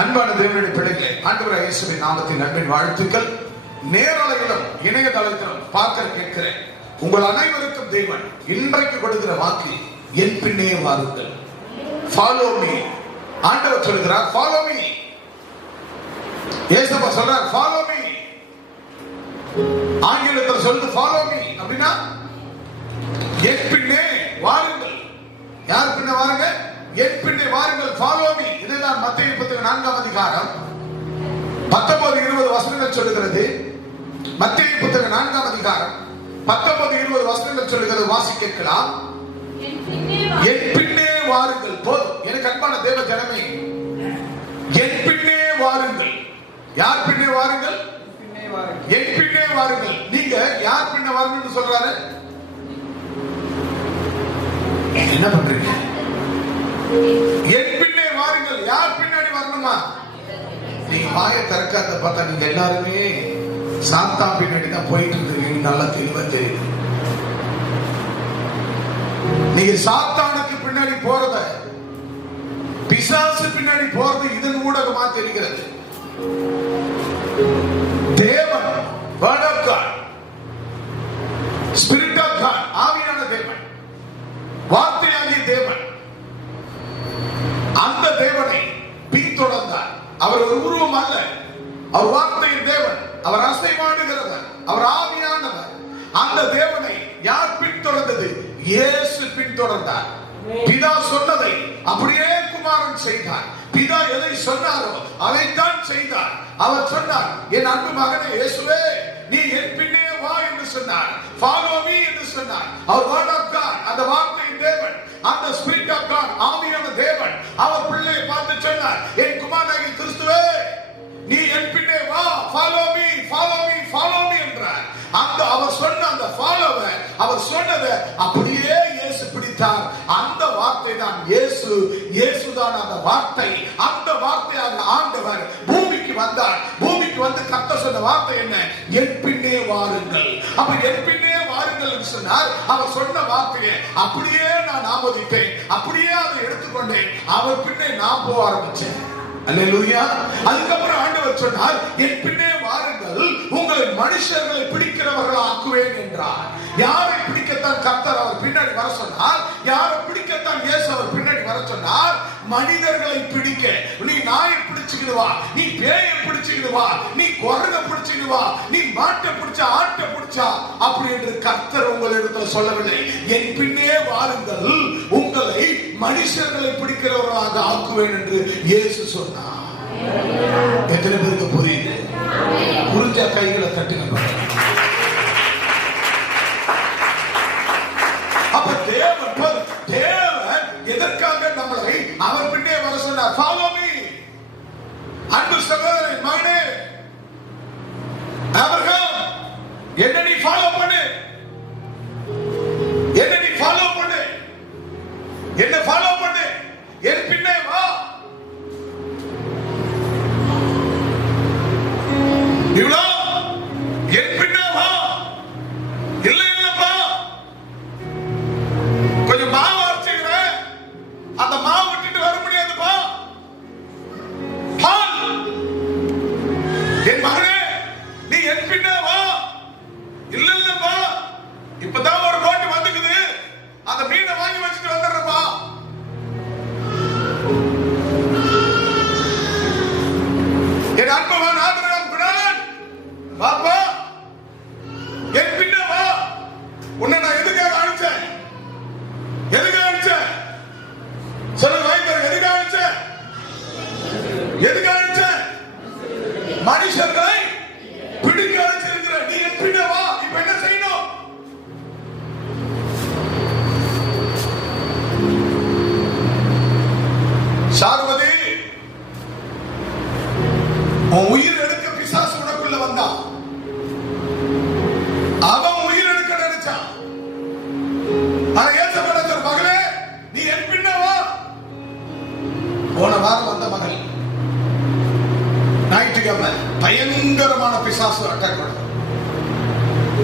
அன்பான தேவனுடைய பிள்ளைகளே, ஆண்டவராகிய இயேசுவின் நாமத்தில் அன்பின் வாழ்த்துக்கள். நேரலையிலும் இணையதளத்திலும் பார்க்க கேட்கிறேன். உங்கள் அனைவருக்கும் தேவன் இன்றைக்கு கொடுக்கிற வாக்கு, என் பின்னே வாருங்கள். Follow me. ஆண்டவர் சொல்கிறார், ஃபாலோ மீ. இயேசுவா சொல்றார், ஃபாலோ மீ. ஆங்கிலத்தில் சொல்லுது ஃபாலோ மீ அப்படின்னா என் பின்னே வாருங்கள். யார் பின்னே வாருங்க? என் பின்னே வாருங்கள், ஃபாலோ மீ. இதுதான் மத்தேயு புத்தகம் 4ஆம் அதிகாரம் 19-20 வசனங்கள் சொல்லுகிறது. மத்தேயு புத்தகம் 4ஆம் அதிகாரம் 19-20 வசனங்கள் சொல்லுகிறது. வாசி கேட்கலாம். என் பின்னே வாருங்கள். போதும் எனக்கு அன்பான தேவ ஜனமே, என் பின்னே வாருங்கள். யார் பின்னே வாருங்கள்? என் பின்னே வாருங்கள். நீங்க யார் பின்னே வாருங்கன்னு சொல்றாரு? என்ன பண்றீங்க? என் பின்னே வாருங்கள். யார் பின்னாடி வரணுமா? நீங்க வாயை திறக்காத பார்த்தா நீங்க எல்லாருமே சாத்தான் பின்னாடி தான் போயிட்டு இருக்கீங்க. நல்லா தெளிவா தெரியுது. நீங்க சாத்தானுக்கு பின்னாடி போறத, பிசாசு பின்னாடி போறது இதன் ஊடகமா தெரிகிறது. தேவன், word of God, spirit of God, ஆவியான தேவன், வார்த்தையாகிய தேவன், அந்த தேவனை பின்தொடர்ந்தார். அவர் ஒரு உருவம் அல்ல, அவர் வார்த்தையின் தேவன், அவர் அசைவாடுகிறவர், அவர் ஆவியானவர். அந்த தேவனை யார் பின்தொடர்ந்தது? இயேசு பின்தொடர்ந்தார். பிதா சொன்னதை அப்படியே குமாரன் செய்தார். பிதா எதை சொன்னாரோ அதைத்தான் செய்தார். அவர் சொன்னார், என் அன்பு மகனே இயேசுவே, நீ என் பின்னே வா என்று சொன்னார். ஃபாலோ மீ என்று சொன்னார். அவர் வேர்ட் ஆஃப் காட், அந்த வார்த்தையின் தேவன், அந்த ஸ்பிரிட் ஆஃப் காட், ஆவியான தேவன், அவர் பிள்ளையை பார்த்து சொன்னார், என் குமாரனாகிய கிறிஸ்துவே, நீ என் பின்னே வா, follow me, follow me, follow me என்றார். அந்த அவர் சொன்ன அந்த ஃபாலோவை, அவர் சொன்னதை அப்படியே இயேசு பிடித்தார். அந்த வார்த்தை தான் இயேசு. இயேசுதான் அந்த வார்த்தை. அந்த வார்த்தையாக ஆண்டவர் பூமிக்கு வந்தார். பூமிக்கு வந்து கர்த்தர் சொன்ன வார்த்தை என்ன? என் பின்னே வாருங்கள். அப்ப என் பின்னே வாருங்கள் என்று சொன்னார். அவர் சொன்ன வார்த்தையை அப்படியே நான் ஆமோதித்தேன், அப்படியே அதை எடுத்துக்கொண்டேன். அவர் பின்னே நான் போக ஆரம்பிச்சேன். அல்லேலூயா. அதுக்கப்புறம் ஆண்டவர் சொன்னார், என் பின்னே வாருங்கள், உங்களை மனுஷர்களை பிடிக்கிறவர்கள் ஆக்குவேன் என்றார். யாரை பிடிக்கத்தான் கர்த்தர் அவர் பின்னாடி வர சொன்னார்? யாரை பிடிக்கத்தான் இயேசு அவர் பின்னாடி வர சொன்னார்? மனிதர்களை பிடிக்க. நீ நாயை பிடிச்சுக்கிடுவா, நீ பேயை பிடிச்சுக்கிடுவா, நீ குரங்க பிடிச்சுக்கிடுவா, நீ மாட்டை பிடிச்சா, ஆட்டை பிடிச்சா, அப்படி என்று கர்த்தர் உங்களிடத்துல சொல்லவில்லை. என் பின்னே வாருங்கள், உங்களை மனுஷர்களை பிடிக்கிறவர்களாக ஆக்குவேன் என்று இயேசு சொன்னார். எத்தனை பேருக்கு புரியுது? புரிஞ்ச கைகளை தட்டுங்க. அப்ப தேவன் எதற்காக நம்மளை அவர் பின்னே வர சொன்னார்? Follow me. அன்பு சகோதரன் மகனே, ஆபிரகாம், என்ன நீ ஃபாலோ பண்ணு, என்ன நீ ஃபாலோ பண்ணு, என்ன ஃபாலோ பண்ணு, என் பின்னே வா. இவ்வளோ என் பின்னே வா. இல்லை இல்லப்பா, கொஞ்சம் மாவு அரைச்சுக்கிறேன், அந்த மாவு விட்டுட்டு வர முடியாதுப்பா. என் மகனே, நீ என் பின்னே வா. இல்ல இல்லப்பா, இப்பதான் ஒரு போட்டு வந்துக்குது, அந்த மீனை வாங்கி வச்சுட்டு வந்துடுறப்பா. என் அன்பவன் ஆபிரகாம் குணாளன், பாப்பா என் பின்னே வா. உன்னை நான் எதுக்காக அனுப்பிச்சேன்? எதுக்காக அனுப்பிச்சேன்? சொல்லுங்க வாய்ப்பாரு, எதுக்காக அனுப்பிச்சேன்? எதுக்காக அனுப்பிச்சேன்? மனுஷர்களை பிடிக்க அழைச்சிருக்கிற நீ என் பின்னே வா. இப்ப என்ன செய்யணும்? சார்வதி, உன் உயிர் எடுக்க பிசாசு உனக்குள்ள வந்தான். அவன் உயிர் எடுக்க நினைச்சான். ஆனா ஏசப்பட்ட மகளே, நீ என் பின்னே வா. போன வாரம் வந்த மகள் ஞாயிற்றுக்கிழமை பயங்கரமான பிசாசு அட்டாக் பண்ண.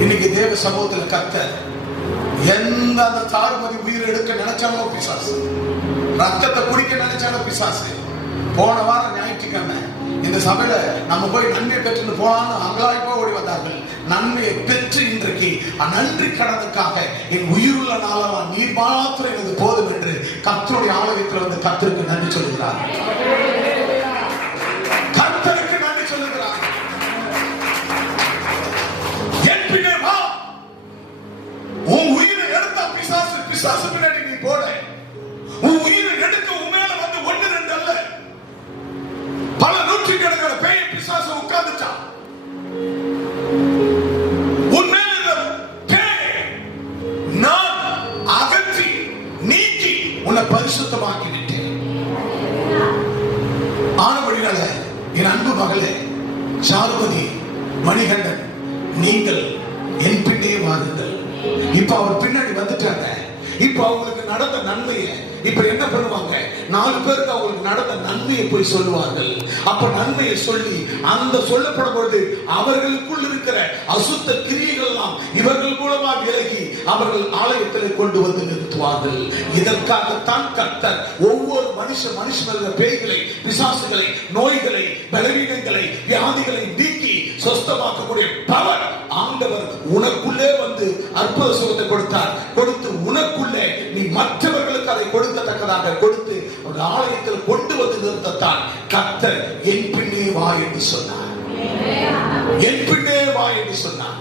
இன்னைக்கு தேவ சமூகத்தில் கர்த்தர் எந்த அந்த தாழ்மதி உயிர் எடுக்க நினைச்சாலும் பிசாசு, ரத்தத்தை குடிக்க நினைச்சாலும் பிசாசு. போன வாரம் ஞாயிற்றுக்கிழமை இந்த சபையில நம்ம போய் நன்மை பெற்று போனான்னு அங்கலாய்ப்பா ஓடி வந்தார்கள். நன்மையை பெற்று இன்றைக்கு நன்றி கடனுக்காக என் உயிருள்ள நாளெல்லாம் நீர் மாத்திரம் எனக்கு போதும் என்று கர்த்தருடைய ஆலயத்தில் வந்து கர்த்தருக்கு நன்றி சொல்லுகிறார். கர்த்தருக்கு நன்றி சொல்லுகிறார். என் பின்னே வா. உன் உயிரை எடுத்தா பிசாசு பின்னாடி நீ போட. உன் உயிரை எடுக்க உன் மேல வந்து 1 2 அல்ல, பல நூற்றுக்கணக்கான பேய் பிசாசு உட்கார்ந்துட்டான். உன் மேல பேய் நான் அகற்றி நீக்கி உன்னை பரிசுத்தமாக்கி விட்டேன். ஆனபடினால என் அன்பு மகளே சாருபதி மணிகண்டன், நீங்கள் என் பின்னே வாருங்கள். இப்ப அவர் பின்னாடி வந்துட்டாங்க. இப்ப அவங்களுக்கு நடந்த நன்மையை இப்ப என்ன பண்ணுவாங்க, 4 பேருக்கு அவங்களுக்கு நடந்த நன்மையை போய் சொல்லுவார்கள். அப்ப நன்மையை சொல்லி அந்த சொல்லப்படும் பொழுது அவர்களுக்குள் இருக்கிற அசுத்த கிரியைகள் எல்லாம் இவர்கள் மூலமா விலகி அவர்கள் ஆலயத்தில் கொண்டு வந்து நிறுத்துவார்கள். இதற்காகத்தான் கர்த்தர் ஒவ்வொரு மனுஷன் பேய்களை, பிசாசுகளை, நோய்களை, பலவீனங்களை, வியாதிகளை நீக்கி சொஸ்தமாக்கக்கூடிய பவர் ஆண்டவர் உனக்குள்ளே வந்து அற்புத சுகத்தை கொடுத்தார். கொடுத்து உனக்குள்ளே நீ மற்றவர்களுக்கு அதை கொடுக்கத்தக்கதாக கொடுத்து ஒரு ஆலயத்தில் கொண்டு வந்து நிறுத்தத்தான் கர்த்தர் என் பின்னே வா என்று சொன்னார். என் பின்னே வா என்று சொன்னார்.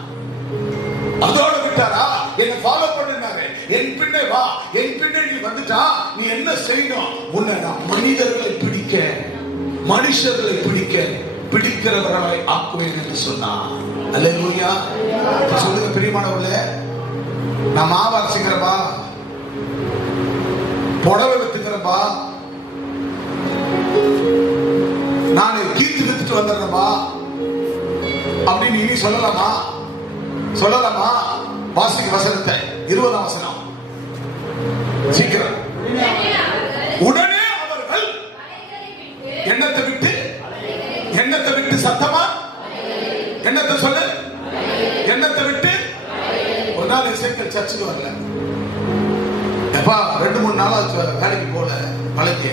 அதோட விட்டாரா? என்னை ஃபாலோ பண்ணினாரு. என் பின்னே வா, என் பின்னே நீ வந்துட்டா நீ என்ன செய்யணும்? உன்னை மனிதர்களை பிடிக்க, மனுஷர்களை பிடிக்கிறவர்களை ஆக்குவேன் என்று சொன்னார். அல்லேலூயா. சொல்லுங்க பிரியமானவர்களே, நான் மாவாசிக்கிறப்பா, புடவை வித்துக்கிறப்பா, நான் கீர்த்தி வித்துட்டு வந்துடுறப்பா அப்படின்னு இனி சொல்லலாமா? வாசிக்க வசனத்தை 20ஆம் வசனம் சீக்கிரம். உடனே அவர்கள் எண்ணத்தை விட்டு சத்தமா எண்ணத்தை சொல்லு. எண்ணத்தை விட்டு ஒரு நாள் இசைக்கல் சர்ச்சுக்கு வரல. எப்பா 2-3 நாளா வேலைக்கு போல மலைக்கு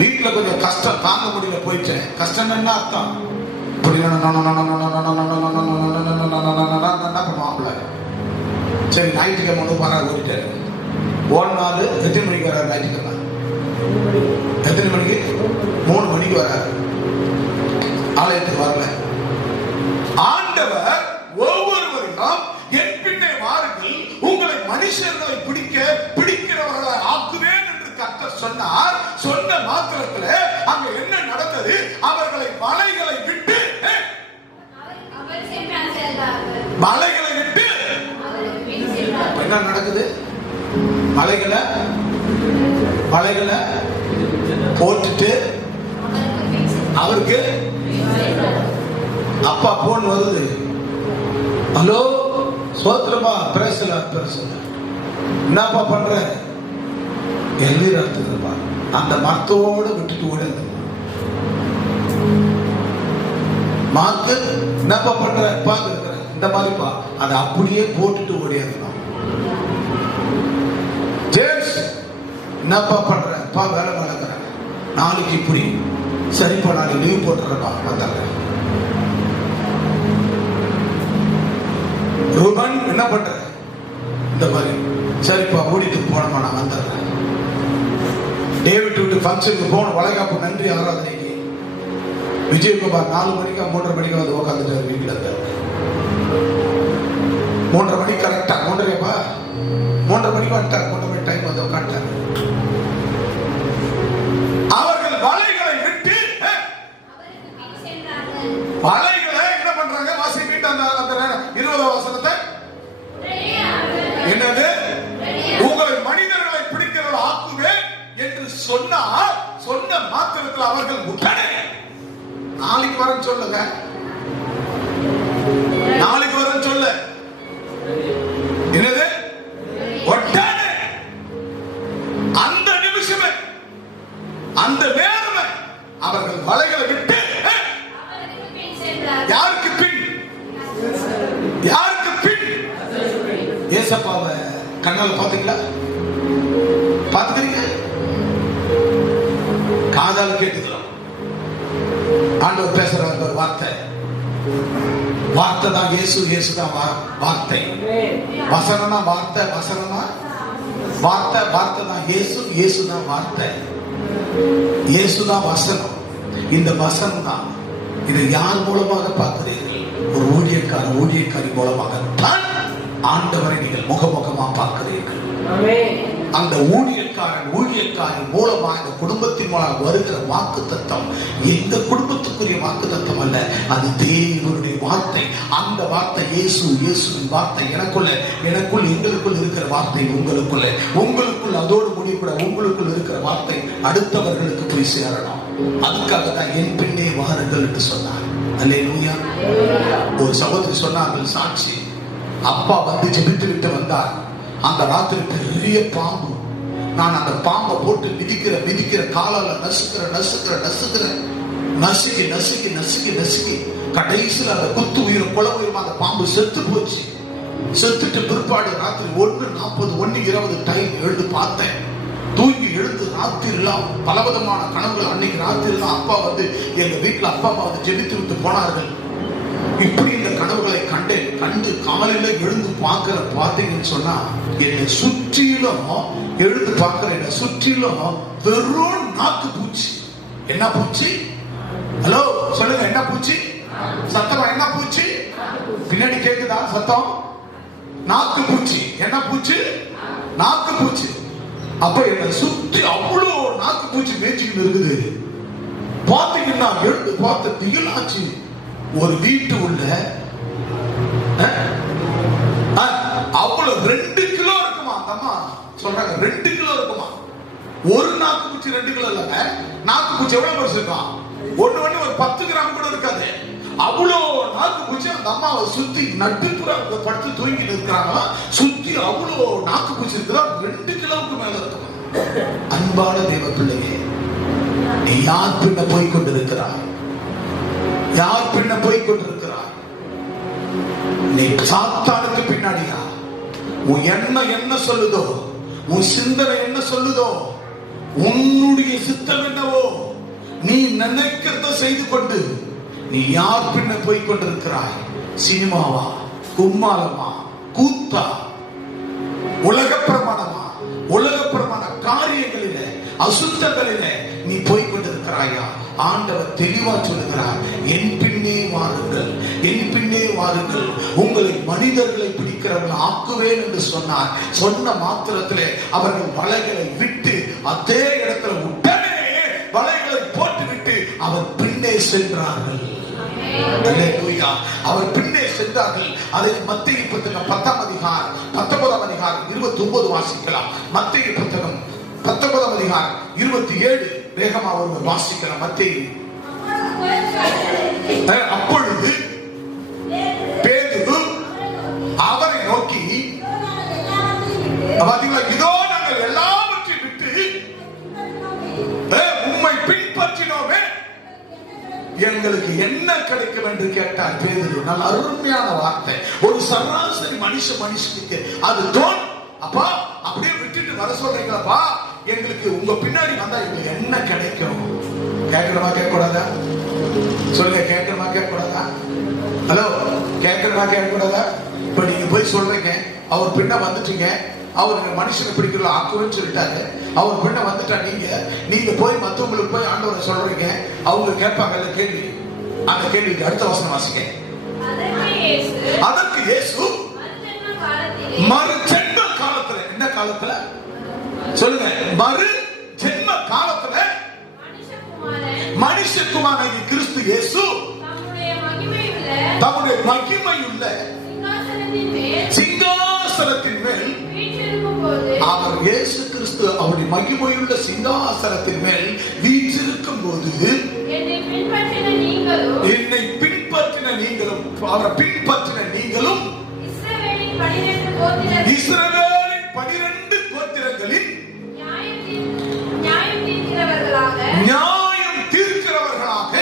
வீட்டுல கொஞ்சம் கஷ்டம் தாங்க முடியல, போயிட்டேன். கஷ்டம் என்ன அர்த்தம்? சரி, ஞாயிற்றுக்கிழமை வந்து வராது ஓடிட்டாரு. 1 நாள் எத்தனை மணிக்கு வராரு? ஞாயிற்றுக்கிழமை எத்தனை மணிக்கு? 3 மணிக்கு வராரு. ஆலயத்துக்கு வரல. ஆண்டவர் ஒவ்வொருவரும் என் பின்னே வாருங்கள், உங்களை மனுஷர்களை பிடிக்கிறவர்களை ஆக்குவேன் என்று கர்த்தர் சொன்னார். சொன்ன மாத்திரத்தில் அங்க என்ன நடந்தது? அவர்களை மலைகளை விட்டு என்ன நடக்குது? மலைகளை போட்டுட்டு அவருக்கு அப்பா போன் வருது. ஹலோ, சோத்திரமா பேசல, என்னப்பா பண்ற? எல்லீர் அறுத்துப்பா. அந்த மரத்தோடு விட்டுட்டு ஓடி மாக்கு என்னப்பா பண்ற? பாக்குறேன் இந்த மாதிரிப்பா. அதை அப்படியே போட்டுட்டு ஓடியாங்க. ஜேம்ஸ் என்னப்பா பண்ற? வேலை வளர்க்குறேன். நாளைக்கு இப்படி சரிப்பா, நாளைக்கு லீவ் போட்டுறப்பா வந்துடுறேன். ரூபன் என்ன பண்ற? இந்த மாதிரி சரிப்பா, ஓடிட்டு போனமா நான் வந்துடுறேன். டேவிட் வீட்டு ஃபங்க்ஷனுக்கு போன வளைகாப்பு நன்றி ஆராதனைக்கு விஜயகுமார் 4 மணிக்கா 3:30 மணிக்கு வந்து உட்காந்துட்டாரு வீட்டில். 3:30 மணிக்கு கரெக்டா 3:30 மணிக்கு வந்துட்டார். 3 மணி டைம் வந்து உட்காந்துட்டார். அவர்கள் வலைகளை விட்டு வலைகளை என்ன பண்றாங்க? வாசிக்கிட்டு அந்த 20ஆம் வசனத்தை என்னது? உங்களை மனிதர்களை பிடிக்கிறவர்கள் ஆக்குவேன் என்று சொன்னார். சொன்ன மாத்திரத்தில் அவர்கள் உடனே நாளைக்கு வரன்னு சொல்லுங்க, நாளைக்கு வரன்னு சொல்ல. என்னது? உடனே அந்த நிமிஷமே, அந்த நேரமே அவர்கள் வலைகளை விட்டு யாருக்கு பின்? யாருக்கு பின்? ஏசப்பாவை கண்ணால பாத்தீங்களா? பாத்துக்கிறீங்க? காதால கேட்டுக்கலாம். ஆண்டவர் பேசுற ஒரு வார்த்தை, வார்த்தை தான் இயேசு, இயேசுதான் வார்த்தை. வசனம்னா வார்த்தை, வசனமா வார்த்தை, வார்த்தை தான் இயேசு, இயேசுதான் வார்த்தை, இயேசுதான் வசனம். இந்த வசனம் தான். இதை யார் மூலமாக பார்க்கிறீர்கள்? ஒரு ஊழியக்காரி மூலமாக தான் ஆண்டவரை நீங்கள் முகமுகமா பார்க்கிறீர்கள். அந்த ஊழியக்காரி மூலமா இந்த குடும்பத்தின் மூலம் வருகிற வாக்குத்தத்தம் எங்க குடும்பத்துக்குரிய வாக்குத்தத்தம் அல்ல, அது தேவனுடைய வார்த்தை. அந்த வார்த்தை இயேசு, இயேசுவின் வார்த்தை எனக்குள் எங்களுக்குள் இருக்கிற வார்த்தை உங்களுக்குள் அதோடு முடிவுட உங்களுக்குள் இருக்கிற வார்த்தை அடுத்தவர்களுக்கு போய் சேரணும். அதுக்காக தான் என் பின்னே வாருங்கள் என்று சொன்னார். அல்லேலூயா. ஒரு சகோதரி சொன்னார்கள் சாட்சி, அப்பா வந்து ஜெபித்து விட்டு வந்தார். அந்த ராத்திரி பெரிய பாம்பு, நான் அந்த பாம்பை போட்டு மிதிக்கிற காலால நசுக்கி கடைசியில் அந்த குத்து உயிரும் குள உயிரும் அந்த பாம்பு செத்து போச்சு. செத்துட்டு பிற்பாடு ராத்திரி 1:40 1:20 டைம் எழுந்து பார்த்தேன். தூங்கி எழுந்து ராத்திரிலாம் பலவிதமான கனவுகள். அன்னைக்கு ராத்திரிலாம் அப்பா வந்து எங்க வீட்டுல அப்பா அம்மா வந்து ஜெபித்து விட்டு போனார்கள். இப்படி இந்த கனவுகளை கண்டு காலையில எழுந்து பார்த்தீங்கன்னு சொன்னா என்னை சுற்றிலும் எழுந்து பார்க்கிறேன், சுற்றிலும் வெறும் நாக்கு பூச்சி. என்ன பூச்சி? ஹலோ சொல்லுங்க, என்ன பூச்சி? சத்தமா என்ன பூச்சி? பின்னாடி கேக்குதா சத்தம்? நாக்கு பூச்சி. என்ன பூச்சி? நாக்கு பூச்சி. அப்ப என்னை சுற்றி அவ்வளோ நாக்கு பூச்சி மேய்ச்சிட்டு இருக்குது. பாத்தீங்கன்னா எழுந்து பார்த்த திகிலாச்சு. ஒரு வீட்டு உள்ள அவ்வளவு 2 கிலோ இருக்குமா. அந்த அம்மா சொல்றாங்க 2 கிலோ இருக்குமா. ஒரு நாக்கு பூச்சி 2 கிலோ இல்லங்க. நாக்கு பூச்சி எவ்வளவு பெருசு இருக்கும்? ஒண்ணு ஒரு 10 கிராம் கூட இருக்காது. அவ்வளோ நாக்கு பூச்சி அந்த அம்மாவை சுத்தி நட்டுப்புற படுத்து தூங்கி இருக்கிறாங்களா. சுத்தி அவ்வளோ நாக்கு பூச்சி இருக்குதா. 2 கிலோவுக்கு மேல இருக்கும். அன்பான தேவ பிள்ளையே, நீ யார் பின்ன போய் கொண்டிருக்கிறாய்? யார் பின்ன போய் கொண்டிருக்கிறாய்? நீ சாத்தானுக்கு பின்னாடியா? உன் எண்ணம் என்ன சொல்லுதோ, உன் சிந்தனை என்ன சொல்லுதோ, உன்னுடைய சித்தம் என்னவோ, நீ நினைக்கிறத செய்து கொண்டு நீ யார் பின்ன போய் கொண்டிருக்கிறாய்? சினிமாவா, கும்மாளமா, கூத்தா, உலக பிரமாணமா, உலக பிரமாண காரியங்களிலே, அசுத்தங்களிலே நீ போய் கொண்டிருக்கிறாயா? ஆண்டவர் தெளிவா சொல்லுகிறார், என் பின்னே வாருங்கள், என் பின்னே வாருங்கள், உங்களை மனிதர்களை பிடிக்கிறவர்கள் ஆக்குவேன் என்று சொன்னார். சொன்ன மாத்திரத்திலே அவர்கள் வலைகளை விட்டு அதே இடத்துல உடனே வலைகளை போட்டுவிட்டு அவர் பின்னே சென்றார்கள். அவர் பின்னே சென்றார்கள். அதை மத்தேயு புத்தகம் 10ஆம் அதிகாரம் 19ஆம் அதிகாரம் 29 வாசிக்கலாம். மத்தேயு புத்தகம் 19ஆம் அதிகாரம் 27 வேகமா ஒருவர் வாசிக்கலாம். மத்தேயு. அப்பொழுது பேதுரு அவரை நோக்கி, இதோ நாங்கள் எல்லாவற்றையும் விட்டு உம்மை பின்பற்றினோமே, எங்களுக்கு என்ன கிடைக்கும் என்று கேட்டார் பேதுரு. நல்ல அருமையான வார்த்தை. ஒரு சராசரி மனுஷனுக்கு அது தோணும். அப்பா அப்படியே விட்டுட்டு வர சொல்றீங்களப்பா, எங்களுக்கு உங்க பின்னாடி வந்தா எங்களுக்கு என்ன கிடைக்கும்? கேட்கணுமா கேட்கக்கூடாதா? சொல்லுங்க, கேட்கணுமா கேட்கக்கூடாதா? ஹலோ, கேட்கணுமா கேட்கக்கூடாதா? இப்ப நீங்க போய் சொல்றீங்க, அவர் பின்ன வந்துட்டீங்க, அவருக்கு மனுஷனை பிடிக்கிறத ஆக்குவேன்னு சொல்லிட்டாரு, அவர் பின்ன வந்துட்டா நீங்க போய் மற்றவங்களுக்கு போய் ஆண்டவரை சொல்றீங்க, அவங்க கேட்பாங்கல்ல கேள்வி. அந்த கேள்விக்கு அடுத்த வசனம் வாசிங்க. அதற்கு இயேசு மறு ஜென்ம காலத்துல, என்ன காலத்துல சொல்லுங்க? மறு ஜென்ம காலத்துல மனுஷகுமாரனாகிய கிறிஸ்து இயேசு தம்முடைய மகிமையுள்ள சிங்காசனத்தின் மேல் அவர் இயேசு கிறிஸ்து அவருடைய மகிமையுள்ள சிங்காசனத்தின் மேல் வீற்றிருக்கும் போது என்னை பின்பற்றின நீங்களும் அவரை பின்பற்றின நீங்களும் இஸ்ரவேலின் 12 கோத்திரங்களில் நியாயம் தீர்க்கிறவர்களாக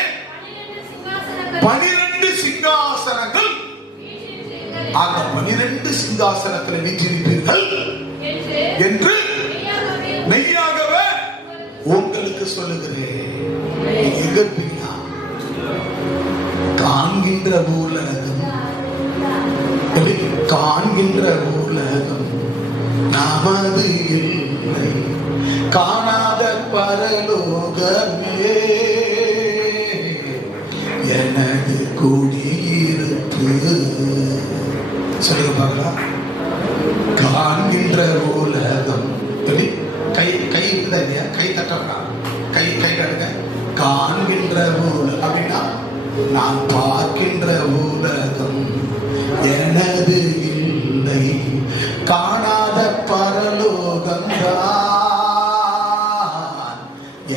12 சிங்காசனங்கள், அந்த 12 சிங்காசனத்தில் வீற்றிருப்பீர்கள் என்று மெய்யாகவே உங்களுக்கு சொல்லுகிறேன். எதிர்கற்பீங்களா? காண்கின்ற உலகம், காண்கின்ற உலகம் நமது இல்லை, காணாத பரலோகமே எனது குடியிருப்பு. சொல்லுங்க பார்க்கலாம். காண்கின்ற உலகம், கை கை இருக்குதா இல்லையா? கை தட்டா, கை கை தட்டுங்க. காண்கின்ற உலகம் அப்படின்னா நான் பார்க்கின்ற உலகம் எனது இல்லை, காணாத பரலோகம் தான்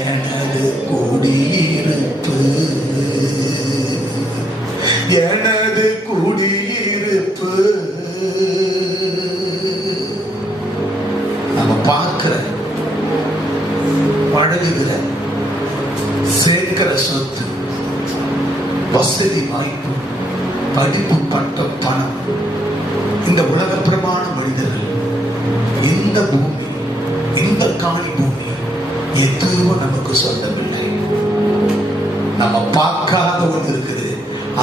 எனது குடியிருப்பு, எனது குடியிருப்பு. நம்ம பார்க்கிற, பழகுகிற, சேர்க்கிற சொத்து, வசதி, வாய்ப்பு, படிப்பு, பட்டம், பணம், இந்த உலக பிரமாண மனிதர்கள், இந்த பூமி, இந்த காணி பூமி எதுவும் நமக்கு சொந்தமில்லை. நம்ம பார்க்காத ஒன்று இருக்குது,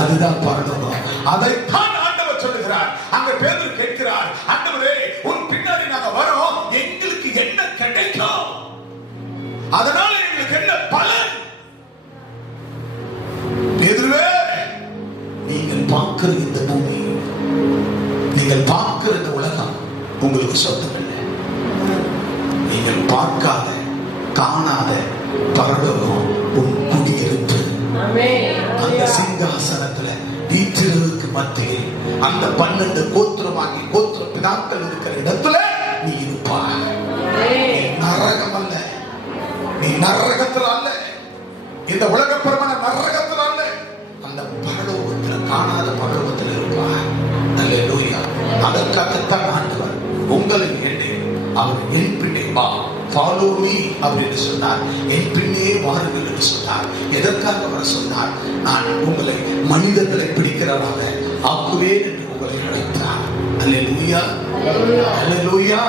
அதுதான் பரலோகம். அதைத்தான் ஆண்டவர் சொல்லுகிறார். அங்க பேதுரு கேட்கிறார், ஆண்டவரே உன் பின்னாடி நாங்க வரோம், எங்களுக்கு என்ன கிடைக்கும்? அதனால எங்களுக்கு என்ன பலன்? பேதுருவே, நீங்கள் பார்க்கிற இந்த பூமி, நீங்கள் பார்க்கிற இந்த உலகம் உங்களுக்கு சொந்தமில்லை. நீங்கள் பார்க்காத, காணாத பரலோகம் உன் குடியிருப்பு. அந்த சிங்காசனத்துல வீட்டிற்கு மத்தியில் அந்த 12 கோத்திரமாகி கோத்திர பிதாக்கள் இருக்கிற இடத்துல நீ இருப்பாய். நரகம் அல்ல, நீ நரகத்தில் அல்ல, இந்த உலக பிரமாண நரகத்தில் அல்ல, அந்த பரலோகத்துல, காணாத பரலோகத்தில் இருப்பாய். அல்லேலூயா. அதற்காகத்தான் ஆண்டவர் உங்களை கேட்டு அவர் என் பின்னே வா, ஃபாலோ மீ அப்படின்னு சொன்னார். என் பின்னே வாருங்கள் என்று சொன்னார். எதற்காக அவர் சொன்னார்? நான் உங்களை மனிதர்களை பிடிக்கிறவராக ஆக்குவேன் என்று உங்களை அழைத்தார். அல்லேலூயா, அல்லேலூயா.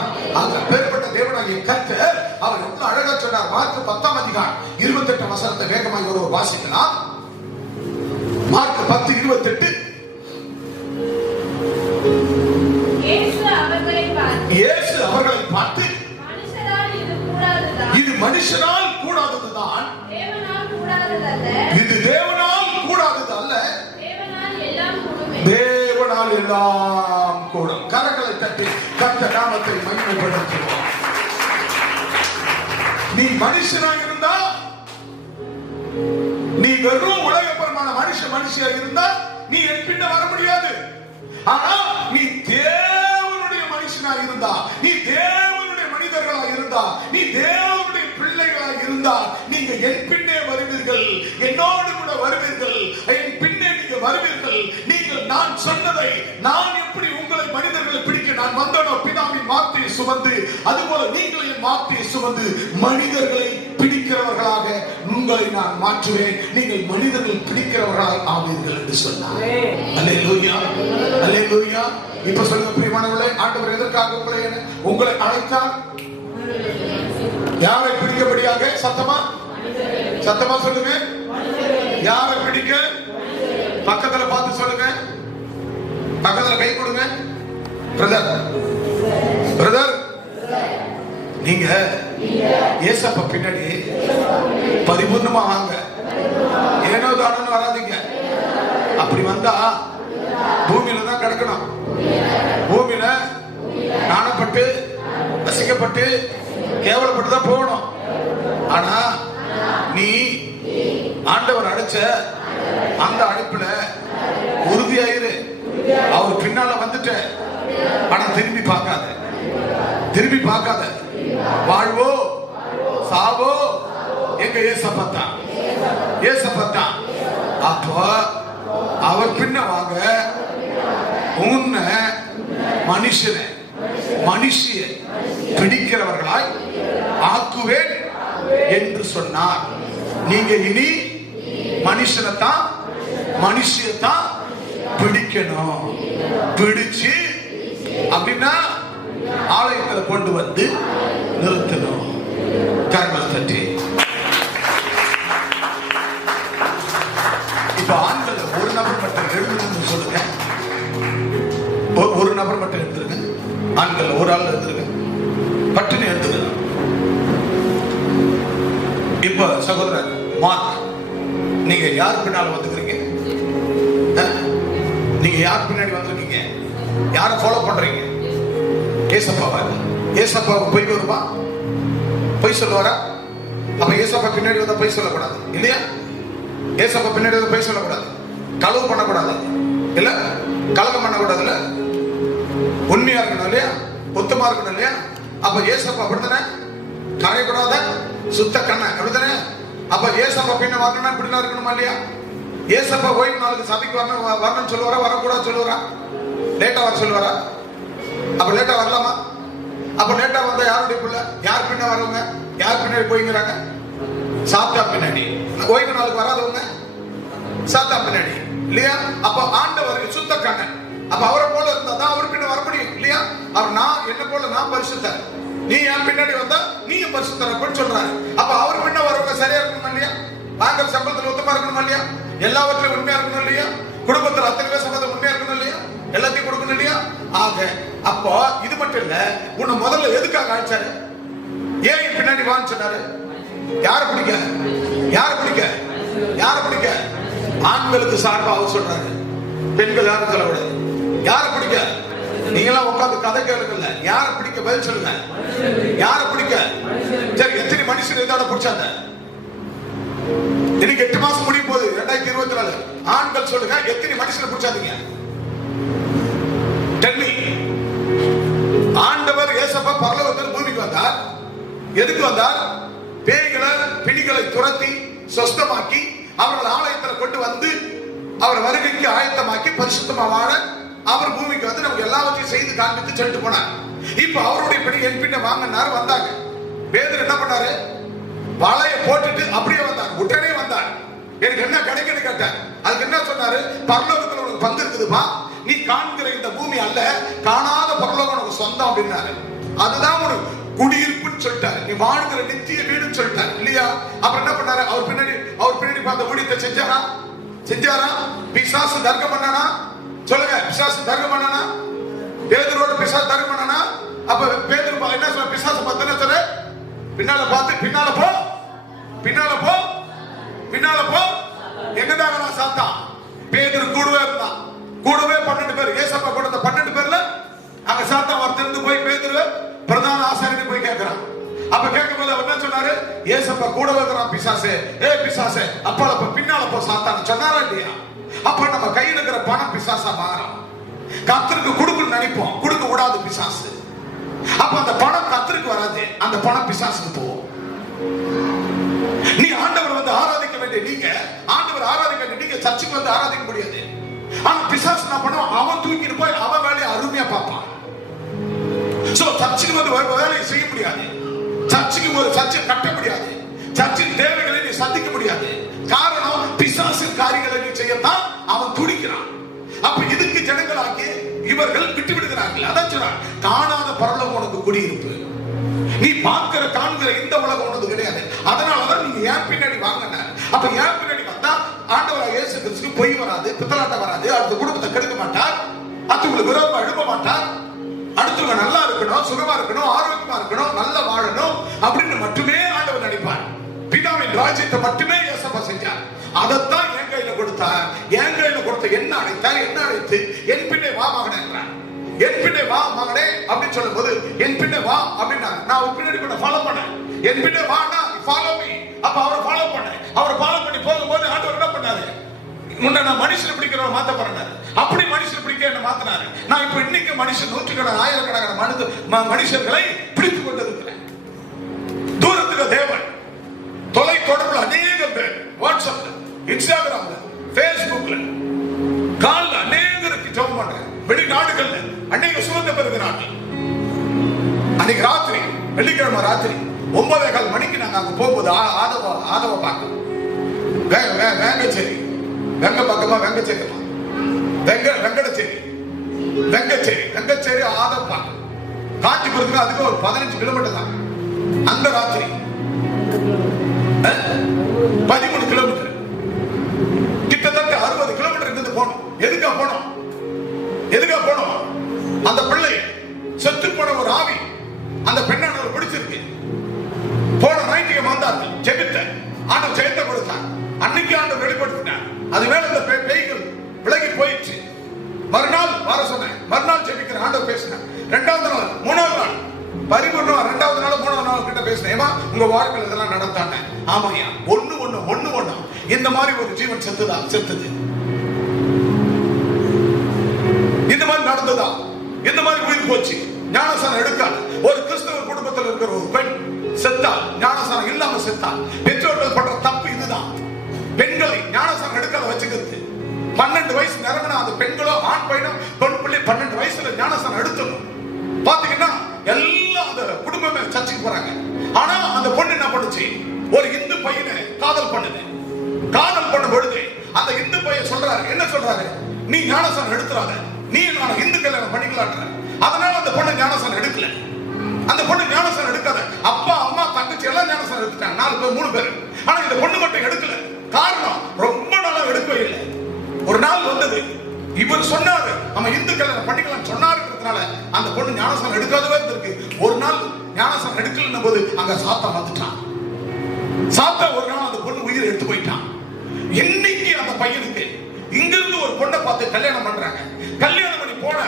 அந்த பேர்பட்ட தேவனாகிய கர்த்தர் அவர் எவ்வளவு அழகா சொன்னார். மார்க் 10ஆம் அதிகாரம் 28 வசனத்தை வேகமாக ஒரு வாசிக்கலாம். மார்க் 10:28. இயேசு அவர்களை பார்த்து, இது மனுஷனால் கூடாததுதான், இது தேவனால் கூடாதது அல்ல, தேவனால் எல்லாம் கூடும். கரங்களை தட்டி கர்த்தர் நாமத்தை மகிமைப்படுத்துவோம். நீ மனுஷனாக இருந்தா, நீ வெறும் உலகப்பரமான மனுஷியா இருந்தா நீ என் பின்ன வர முடியாது. ஆனா நீ தேவனுடைய மனுஷனாக இருந்தா, நீ தேவனுடைய மனிதர்களாக இருந்தா, நீ தேவனுடைய பிள்ளைகளாக இருந்தா நீங்க என் பின்னே வருவீர்கள், என்னோடு கூட வருவீர்கள், என் பின்னே நீங்க வருவீர்கள். நீங்கள் நான் சொன்னதை, நான் எப்படி உங்களை மனிதர்களை பிடிக்க நான் வந்தனோ பிதாவின் வார்த்தையை சுமந்து, அதுபோல நீங்கள் என் வார்த்தையை சுமந்து மனிதர்களை பிடிக்கிறவர்களாக உங்களை நான் மாற்றுவேன். நீங்கள் மனிதர்கள் பிடிக்கிறவர்களாக ஆவீர்கள் என்று சொன்னார். அல்லேலூயா, அல்லேலூயா. இப்ப சொல்லுங்க பிரியமானவர்களே, ஆண்டவர் எதற்காக உங்களை அழைத்தார்? யாரை பிடிக்கபடியாக? சத்தமா சத்தமா சொல்லுங்க. யாரை பிடிக்க? பக்கத்துல பார்த்து சொல்லுங்க, பக்கத்துல கை கொடுங்க. பிரதர், பிரதர், நீங்க ஏசப்பா பின்னாடி பரிபூர்ணமா வாங்க, ஏனோ தானோன்னு வராதீங்க. அப்படி வந்தா பூமியில தான் கிடக்கணும். பூமியில காணப்பட்டு, ரசிக்கப்பட்டு, கேவலப்பட்டு தான் போகணும். ஆனா நீ ஆண்டவர் அழைச்ச அந்த அழைப்புல உறுதியாயிரு. அவர் பின்னால வந்துட்ட. ஆனா திரும்பி பார்க்காத, திரும்பி பார்க்காத. வாழ்வோ சாவோ எங்க ஏசப்பா, ஏசப்பா. அப்போ அவர் பின்ன வாங்க. உன்னை மனுஷனை, மனுஷிய பிடிக்கிறவர்களாய் ஆக்குவேன் என்று சொன்னார். நீங்க இனி மனுஷனைத்தான், மனுஷியத்தான் பிடிக்கணும். பிடிச்சு அப்படின்னா ஆலயத்தில் கொண்டு வந்து நிறுத்தணும். கரங்களை தட்டி இப்ப சகோதரர் மார்க், நீங்க யார் பின்னால வந்துக்கிறீங்க? நீங்க யார் பின்னாடி வந்திருக்கீங்க? யாரை ஃபாலோ பண்றீங்க? ஏசப்பாவை. ஏசப்பாவை பொய் வருமா? பொய் சொல்லுவாரா? அப்ப ஏசப்பா பின்னாடி வந்தா பொய் சொல்லக்கூடாது இல்லையா? ஏசப்பா பின்னாடி வந்து பொய் சொல்லக்கூடாது, களவு பண்ணக்கூடாது இல்ல, கலகம் பண்ணக்கூடாது இல்ல, உண்மையா இருக்கணும் இல்லையா, ஒத்தமா இருக்கணும் இல்லையா? அப்ப ஏசப்பா அப்படித்தானே, கரையக்கூடாத சுத்த கண்ண அப்படித்தானே? அப்ப ஏசப்பா பின்ன வரணும்னா இப்படிலாம் இருக்கணுமா இல்லையா? ஏசப்பா ஓய்வு நாளுக்கு சபைக்கு வரணும் சொல்லுவாரா? வரக்கூடாது சொல்லுவாரா? லேட்டா வர சொல்லுவாரா? அப்ப லேட்டா வரலாமா? அப்ப லேட்டா வந்தா யாருடைய பிள்ளை? யார் பின்ன வரவங்க? யார் பின்னாடி போய்ங்கிறாங்க? சாத்தா பின்னாடி. ஓய்வு நாளுக்கு வராதவங்க சாத்தா பின்னாடி இல்லையா? அப்ப ஆண்டவர் சுத்த கண்ணன். அப்ப அவரை போல இருந்தா தான் அவர் பின்ன வர முடியும் இல்லையா? அவர் நான் என்ன போல நான் பரிசுத்தர், நீ என் பின்னாடி வந்தா நீயும் பரிசுத்தர் அப்படின்னு சொல்றாரு. அப்ப அவர் பின்ன வரவங்க சரியா இருக்கணுமா இல்லையா? வாங்குற சம்பளத்துல ஒத்தமா இருக்கணுமா இல்லையா? எல்லாவற்றிலும் உண்மையா இருக்கணும் இல்லையா? குடும்பத்துல அத்தனை பேர் சம்பளம் உண்மையா இருக்கணும் இல்லையா? எல்லாத்தையும் கொடுக்கணும் இல்லையா? ஆக அப்போ இது மட்டும் இல்ல, உன்னை முதல்ல எதுக்காக அழைச்சாரு? ஏன் பின்னாடி வான்னு சொன்னாரு? யார பிடிக்க? யார பிடிக்க? யார பிடிக்க? ஆண்களுக்கு சார்பாக சொல்றாரு, பெண்கள் யாரும் சொல்லக்கூடாது. யார பிடிக்க? நீங்க எல்லாம் உட்கார்ந்து கதை கேளுங்கல்ல, யார பிடிக்க பதில் சொல்லுங்க. யார பிடிக்க? சரி, எத்தனை மனுஷன் இதோட பிடிச்சாங்க? இன்னைக்கு 8 மாசம் முடியும் போது 2024. ஆண்கள் சொல்லுங்க, எத்தனை மனுஷனை பிடிச்சாதீங்க? ஆண்டவர் ஏசப்பா பரலோகத்தில் பூமிக்கு வந்தார். எதுக்கு வந்தார்? பேய்களை பிணிகளை துரத்தி சொஸ்தமாக்கி அவர்கள் ஆலயத்தில் கொண்டு வந்து அவர் வருகைக்கு ஆயத்தமாக்கி பரிசுத்தமா வாழ அவர் பூமிக்கு வந்து நமக்கு எல்லாவற்றையும் செய்து காண்பித்து சென்று போனார். இப்ப அவருடைய பணி என் பின்ன வாங்கினார். வந்தாங்க. பேதுரு என்ன பண்ணாரு? வலையை போட்டுட்டு அப்படியே வந்தார். உடனே வந்தார். எனக்கு என்ன கிடைக்குன்னு கேட்டார். அதுக்கு என்ன சொன்னாரு? பரலோகத்தில் உனக்கு பங்கு இருக்குதுப்பா, நீ காண்கிற இந்த பூமி அல்ல, காணாத பரலோகம் உனக்கு சொந்தம் அப்படின்னாரு. அதுதான் ஒரு குடியிருப்புன்னு சொல்லிட்டாரு. நீ வாழ்கிற நித்திய வீடுன்னு சொல்லிட்டாரு இல்லையா? அப்புறம் என்ன பண்ணாரு? அவர் பின்னாடி பார்த்த ஊழியத்தை செஞ்சாரா? செஞ்சாரா? பிசாசு தர்க்கம் பண்ணானா? சொல்லுங்க, பிசாசு தர்க்கம் பண்ணானா? பேதுருவோட பிசாசு தர்க்கம் பண்ணானா? அப்ப பேதுரு என்ன சொல்ற? பிசாசு பார்த்து என்ன சொல்ற? பின்னால பார்த்து பின்னால போ, பின்னால போ, பின்னால போ. எங்கதான் நான் சாத்தா? பேதுரு கூடவே இருந்தான். கூடவே 12 பேர். ஏசப்பா கூட 12 பேர்ல அங்க சாத்தா ஒருத்தருந்து போய் பேதுரு பிரதான ஆசாரியனை போய் கேட்கிறான். அப்ப கேட்கும்போது அவர் என்ன சொன்னாரு? ஏசப்பா கூட இருக்கிறான் பிசாசு. ஏ பிசாசு, அப்ப பின்னால போ சாத்தான் சொன்னாரா இல்லையா? அப்ப நம்ம கையில் இருக்கிற பணம் பிசாசா மாறும். கர்த்தருக்கு கொடுக்கணும்னு நினைப்போம், கொடுக்க கூடாது பிசாசு. அப்ப அந்த பணம் கர்த்தருக்கு வராது, அந்த பணம் பிசாசுக்கு போகும். நீ ஆண்டவர் வந்து ஆராதிக்க வேண்டிய நீங்க, ஆண்டவர் ஆராதிக்க வேண்டிய நீங்க சர்ச்சுக்கு வந்து ஆராதிக்க முடியாது. ஆனா பிசாசு என்ன பண்ணுவான்? அவன் தூக்கிட்டு போய் அவன் வேலையை அருமையா பார்ப்பான். சோ சர்ச்சுக்கு வந்து வேலையை செய்ய முடியாது, சர்ச்சுக்கு ஒரு சர்ச்சை கட்ட முடியாது, சர்ச்சின் தேவைகளை நீ சந்திக்க முடியாது. காரணம், பிசாசின் காரியங்களை நீ செய்யத்தான் அவன் துடிக்கிறான். அப்ப இதுக்கு ஜனங்களாக்கி இவர்கள் விட்டு விடுகிறார்கள். அதான் சொல்றான், காணாத பரலோகம் உனக்கு குடியிருப்பு. நீ பார்க்கிற காண்கிற இந்த உலகம் உனது கிடையாது. அதனாலதான் நீங்க ஏன் பின்னாடி வாங்கின. அப்ப ஏன் பின்னாடி வந்தா ஆண்டவராகிய இயேசு கிறிஸ்துவுக்கு பொய் வராது, பித்தலாட்டம் வராது, அடுத்த குடும்பத்தை கெடுக்க மாட்டார், அடுத்தவங்களுக்கு விரோதமா எழுப்ப மாட்டார், அடுத்தவங்க நல்லா இருக்கணும், சுகமா இருக்கணும், ஆரோக்கியமா இருக்கணும், நல்லா வாழணும் அப்படின்னு மட்டுமே ஆண்டவர் நினைப்பார். பிதாவின் ராஜ்யத்தை மட்டுமே ஏசப்பா செஞ்சார். அதைத்தான் என் கையில கொடுத்தார். என் கையில கொடுத்த என்ன அழைத்தார்? என்ன அழைத்து என் பின்னே வா மகனே என்றார். என் பின்னே வா மகனே அப்படின்னு சொல்லும் போது என் பின்னே வா அப்படின்னா நான் ஒரு பின்னாடி கூட ஃபாலோ பண்ணேன். என் பின்னே வானா ஃபாலோ மீ. அப்ப அவரை ஃபாலோ பண்ணேன். அவரை ஃபாலோ பண்ணி போகும்போது ஆண்டவர் என்ன பண்ணாரு? முன்ன நான் மனுஷனை பிடிக்கிறவரை மாத்த போறேன், அப்படி மனுஷனை பிடிக்க என்ன மாத்தினாரு. நான் இப்ப இன்னைக்கு மனுஷன் நூற்றுக்கணக்கான ஆயிரக்கணக்கான மனுஷர்களை பிடித்துக் கொண்டிருக்கிறேன். தூரத்துக்கு தேவன் தொலை தொடர்புல அநேக பேர், வாட்ஸ்அப்ல, இன்ஸ்டாகிராம்ல, பேஸ்புக்ல, கால்ல அநேகருக்கு ஜெபம் பண்றேன். வெளிநாடுகள்ல அநேக சுதந்திரம் பெறுகிறார்கள். அன்னைக்கு ராத்திரி, வெள்ளிக்கிழமை ராத்திரி 9:15 மணிக்கு நாங்க அங்க போகும்போது ஆதவ பார்க்க வேங்கச்சேரி, வெங்க பக்கமா வெங்கச்சேரி, வெங்கடச்சேரி, வெங்கச்சேரி ஆதவ பார்க்க காஞ்சிபுரத்துக்கு அதுக்கு ஒரு 15 கிலோமீட்டர் தான். அந்த ராத்திரி 13 கிலோமீட்டர், கிட்டத்தட்ட 60 கிலோமீட்டர் இருந்து போனோம். எதுக்கா போனோம்? அந்த பிள்ளை செத்து போன ஒரு ஆவி அந்த பெண்ணானவர் பிடிச்சிருக்கு. போன ஞாயிற்றுக்கிழமை வந்தார்கள், ஜெபித்த ஆண்டவர் ஜெயத்தை கொடுத்தார். அன்னைக்கு ஆண்டவர் வெளிப்படுத்தினார். அது மேல இந்த பேய்கள் விலகி போயிடுச்சு. மறுநாள் வர சொன்னேன், மறுநாள் ஜெபிக்கிற ஆண்டவர் பேசினார். இரண்டாவது நாள், மூணாவது நாள் பரிபூர்ணம், இரண்டாவது நாள் மூணாவது நாள் கிட்ட பேசினேன். உங்க வாழ்க்கையில் இதெல்லாம் நடந்தாங்க. ஆமாயா, ஒண்ணு இந்த மாதிரி ஒரு ஜீவன் செத்துது, இந்த மாதிரி நடந்ததா, இந்த மாதிரி உயிர் போச்சு, ஞானசானம் எடுக்காது. ஒரு கிறிஸ்தவ குடும்பத்தில் இருக்கிற ஒரு பெண் செத்தால், ஞானசானம் இல்லாம செத்தால், பெற்றோர்கள் பண்ற தப்பு இதுதான். பெண்களை ஞானசானம் எடுக்காத வச்சுக்கிறது. 12 வயசு நிரம்பினா அந்த பெண்களோ ஆண் பையனோ பெண் பிள்ளை 12 வயசுல ஞானசானம் எடுத்துடும். பாத்தீங்கன்னா எல்லாம் அந்த குடும்பமே சர்ச்சுக்கு போறாங்க. ஆனா அந்த பொண்ணு என்ன பண்ணுச்சு, ஒரு இந்து பையனை காதல் பண்ணுது. காதல் பண்ணும் பொழுது அந்த இந்து பையன் சொல்றாரு, என்ன சொல்றாரு, நீ ஞானசானம் எடுத்துறாத, நீ நான் இந்து கல்யாணம் பண்ணிக்கலான்ற. அதனால அந்த பொண்ணு ஞானசானம் எடுக்கல. அந்த பொண்ணு ஞானசானம் எடுக்காத. அப்பா அம்மா தங்கச்சி எல்லாம் ஞானசானம் எடுத்துட்டாங்க, 4 பேர் 3 பேர். ஆனா இந்த பொண்ணு மட்டும் எடுக்கல. காரணம், ரொம்ப நாளா எடுக்கவே இல்லை. ஒரு நாள் வந்தது, இவர் சொன்னாரு நம்ம இந்து கல்யாணம் பண்ணிக்கலாம் சொன்னாருன்றதுனால அந்த பொண்ணு ஞானசானம் எடுக்காதவே இருக்கு. ஒரு நாள் ஞானசானம் எடுக்கலன்ன போது அங்க சாத்தான் வந்துட்டான். சாத்தான் ஒரு நாள் அந்த பொண்ணு உயிரை எடுத்து போயிட்டான். இன்னைக்கு அந்த பையனுக்கு இங்கிருந்து ஒரு பொண்ணை பார்த்து கல்யாணம் பண்றாங்க. கல்யாணம் பண்ணி போன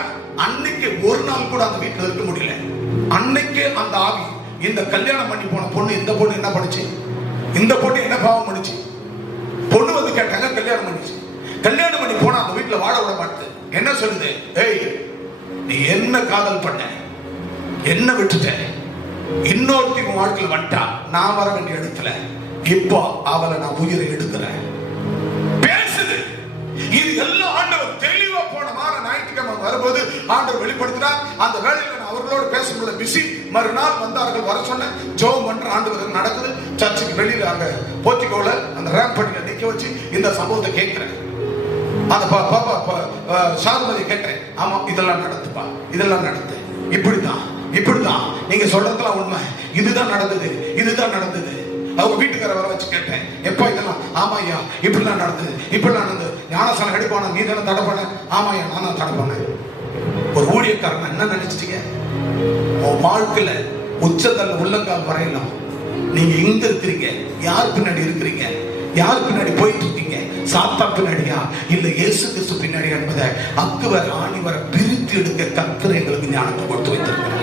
அன்னைக்கு ஒரு நாள் கூட அந்த வீட்டுல இருக்க முடியல. அன்னைக்கு அந்த ஆவி இந்த கல்யாணம் பண்ணி போன பொண்ணு, இந்த பொண்ணு என்ன பண்ணுச்சு, இந்த பொண்ணு என்ன பாவம் பண்ணுச்சு. பொண்ணு வந்து கேட்டாங்க, கல்யாணம் பண்ணிச்சு. கல்யாணம் பண்ணி போனா அந்த வீட்டுல வாழ விட மாட்டேது. என்ன சொல்லுது, ஏய் நீ என்ன காதல் பண்ண, என்ன விட்டுட்ட, இன்னொருத்தி வாழ்க்கையில் வந்துட்டா நான் வர வேண்டிய இடத்துல இப்போ அவளை நான் உயிரை எடுக்கிறேன் பேசுது. இது எல்லாம் ஆண்டவர் தெளிவா போன வாரம் ஞாயிற்றுக்கிழமை வரும்போது ஆண்டவர் வெளிப்படுத்தினார். அந்த வேளையில நான் அவர்களோடு பேசும்போது பிஸி. மறுநாள் வந்தார்கள், வர சொன்ன ஜெபம் பண்ற ஆண்டவர் நடக்குது. சர்ச்சுக்கு வெளியில அங்க போர்ட்டிகோல அந்த ரேம்ப் படியில நிக்க வச்சு இந்த சம்பவத்தை கேட்கிறேன். அந்த பாப்பா சாதுமதி கேட்கிறேன், ஆமா இதெல்லாம் நடந்துப்பா, இதெல்லாம் நடந்து இப்படிதான் நீங்க சொல்றதுலாம் உண்மை, இதுதான் நடந்தது. அவங்க வீட்டுக்கார வர வச்சு கேட்டேன், எப்பா இதெல்லாம், ஆமா ஐயா இப்படிலாம் நடந்தது. ஞானசானம் எடுப்பான நீ தானே தடை பண்ண. ஆமா ஐயா நான் தான் தடை பண்ணேன். ஒரு ஊழியக்காரன் என்ன நினைச்சிட்டீங்க, உன் வாழ்க்கையில உச்சத்தல்ல உள்ளங்கால் வரையலாம். நீங்க எங்க இருக்கிறீங்க, யார் பின்னாடி இருக்கிறீங்க, யார் பின்னாடி போயிட்டு இருக்கீங்க, சாத்தா பின்னாடியா இல்ல இயேசு கிறிஸ்து பின்னாடி என்பதை அக்குவர் ஆணிவரை பிரித்து எடுக்க கர்த்தர் எங்களுக்கு ஞானத்தை கொடுத்து வைத்திருக்கிறார்.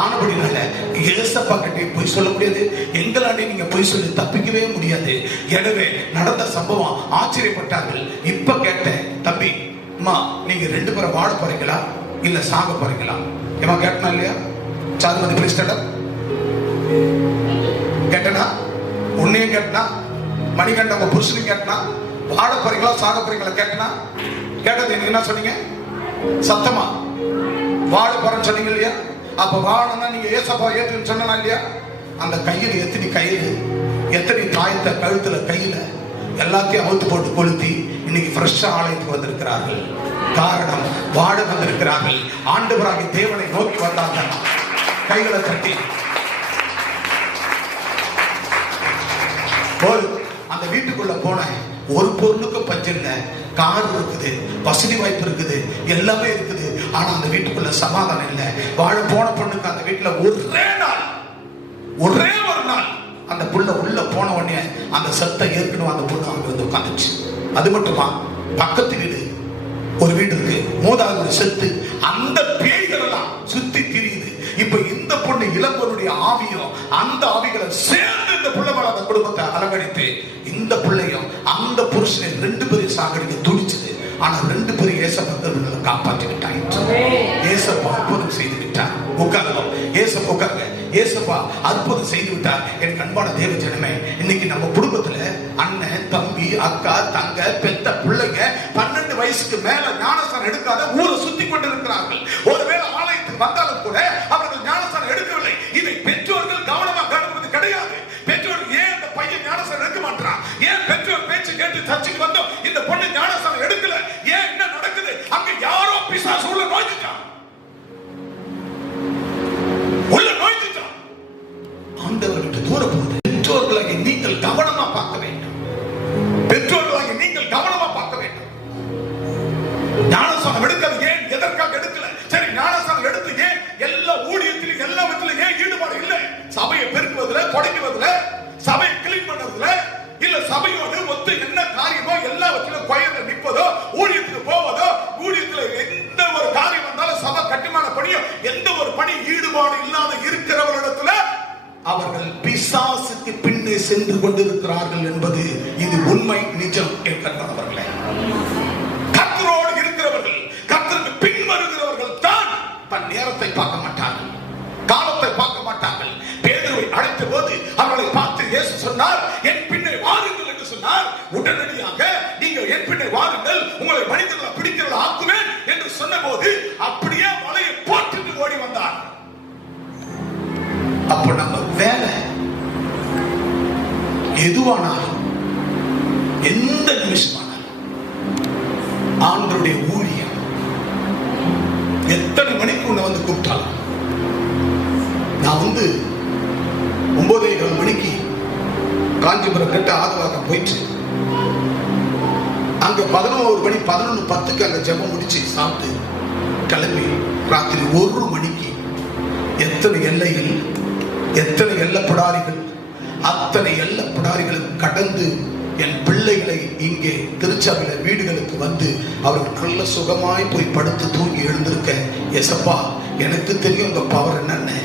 ஆனபடினால இயேசப்பா கிட்டே போய் சொல்ல முடியாது, எங்களாண்டே நீங்க போய் சொல்லி தப்பிக்கவே முடியாது. எனவே நடந்த சம்பவம் ஆச்சரியப்பட்டார்கள். இப்ப கேட்டேன், தம்பி அம்மா நீங்க 2 பேரும் வாழ போறீங்களா இல்ல சாக போறீங்களா? ஏமா கேட்டனா இல்லையா? சாதுமதி பிரிஸ்டர் கேட்டனா, உன்னையும் கேட்டனா, மணிகண்ட புருஷனையும் கேட்டனா, வாழ போறீங்களா சாக போறீங்களா கேட்டனா? கேட்டது நீங்க என்ன சொன்னீங்க? சத்தமா வாழ போறேன்னு சொன்னீங்க இல்லையா? அப்ப வாழணும்னா நீங்க ஏசப்பா ஏற்றுன்னு சொன்னா இல்லையா? அந்த கையில் எத்தனை தாயத்தை கழுத்துல கையில எல்லாத்தையும் அவுத்து போட்டு கொளுத்தி இன்னைக்கு ஃப்ரெஷ்ஷா ஆலயத்துக்கு வந்திருக்கிறார்கள். காரணம், வாழ வந்திருக்கிறார்கள். ஆண்டவராகிய தேவனை நோக்கி வந்தாங்க. கைகளை தட்டி அந்த வீட்டுக்குள்ள போன ஒரு பொருளுக்கு பஞ்சம் இல்ல. கார் இருக்குது, வசதி வாய்ப்பு இருக்குது, எல்லாமே இருக்குது. ஆனா அந்த வீட்டுக்குள்ள சமாதானம் இல்ல. வாழ போன பொண்ணுக்கு அந்த வீட்டுல ஒரே ஒரு நாள் அந்த புள்ள உள்ள போன உடனே அந்த சத்தம் ஏற்கனவே அந்த பொண்ணு அங்க வந்து உட்காந்துச்சு. அது மட்டுமா, பக்கத்து வீடு ஒரு வீடு இருக்கு, மூதாதையர் செத்து அந்த பேய்கள் எல்லாம் சுத்தி திரியுது. இப்ப இந்த பொண்ணு இளம்பொருடைய ஆவியும் அந்த ஆவிகளை சேர்ந்து இந்த புள்ள மேல அந்த குடும்பத்தை அலங்கடித்து இந்த பிள்ளையும் அந்த புருஷனை 2 பேரும் சாகடிக்க துடிச்சது. ஆனா 2 பேரும் ஏசப்பா காப்பாற்றி விட்டாங்க. ஏசப்பா அற்புதம் செய்து விட்டார். உட்கார்ந்தோம், ஏசப்பா உட்கார்ங்க, ஏசப்பா அற்புதம் செய்து விட்டார். என் அன்பான தேவ ஜனமே, இன்னைக்கு நம்ம குடும்பத்துல அண்ணன், தம்பி, அக்கா, தங்க, பெத்த பிள்ளைங்க 12 வயசுக்கு மேல ஞானசானம் எடுக்காத ஊரை சுத்தி கொண்டு இருக்கிறார்கள். ஒருவேளை ஆலயத்துக்கு வந்தாலும் கூட அவர்கள் ஞானசானம் எடுக்கவில்லை. இதை பெற்றோர்கள் கவனமா கவனிப்பது கிடையாது. பெற்றோர்கள் ஏன் இந்த பையன் ஞானசானம் எடுக்க மாட்டான், ஏன் பெற்றோர் பேச்சு கேட்டு சர்ச்சுக்கு வந்தோம் இந்த பொண்ணு ஞானசானம் எடுக்கல, ஏன் என்ன நடக்குது? அங்க யாரோ பிசாசு உள்ள நோய்ச்சிட்டான். ஆண்டவர்கிட்ட தூர போகுது. பெற்றோர்களாக நீங்கள் கவனமா பார்க்க வேண்டும். பெற்றோர்களாக நீங்கள் கவனமா பார்க்க வேண்டும். ஞானசானம் எடுக்கிறது ஏன், எதற்காக எடுக்கல? சரி, ஞானசானம் எடுத்து ஏன் எல்லா ஊழியத்திலும் எல்லா விதத்திலும் ஏன் ஈடுபாடு இல்லை? சபையை பெருக்குவதில், தொடங்குவதில், சபையை கிளீன் அவர்கள் பிசாசுக்கு பின்னே சென்று கொண்டிருக்கிறார்கள் என்பது இது உண்மை, நிஜம். அவர்களே, கர்த்தரோடு இருக்கிறவர்கள், கர்த்தருக்கு பின் வருகிறவர்கள் தான் தன் நேரத்தை பார்க்க மாட்டார்கள், காலத்தை பார்க்க மாட்டார்கள். பேதுருவை அழைத்த போது அவர்களை பார்த்து இயேசு சொன்னார், என் பின்னே வாருங்கள் என்று சொன்னார். உடனடியாக நீங்கள் என் பின்னே வாருங்கள், உங்களை மனிதர்களை பிடிக்கிறவர்கள் ஆக்குவேன் என்று சொன்ன போது அப்படியே மலையை போட்டுட்டு ஓடி வந்தார். அப்ப நம்ம வேலை எதுவானாலும், எந்த நிமிஷமானாலும், ஆண்டவருடைய ஊழியம் எத்தனை மணிக்கு உன்னை வந்து கூப்பிட்டாலும், நான் 9:15 மணிக்கு காஞ்சிபுரம் கட்ட ஆதரவாக போயிட்டு அங்க 11 மணி 11:10 அங்க ஜெபம் முடிச்சு சாப்பிட்டு கிளம்பி ராத்திரி 1 மணிக்கு எத்தனை எல்லைகள், எத்தனை எல்லப்படாரிகள், அத்தனை எல்லப்படாரிகளும் கடந்து என் பிள்ளைகளை இங்கே திருச்சாவில வீடுகளுக்கு வந்து அவர்கள் நல்ல சுகமாய் போய் படுத்து தூங்கி எழுந்திருக்க. எசப்பா, எனக்கு தெரியும் உங்க பவர் என்னன்னு,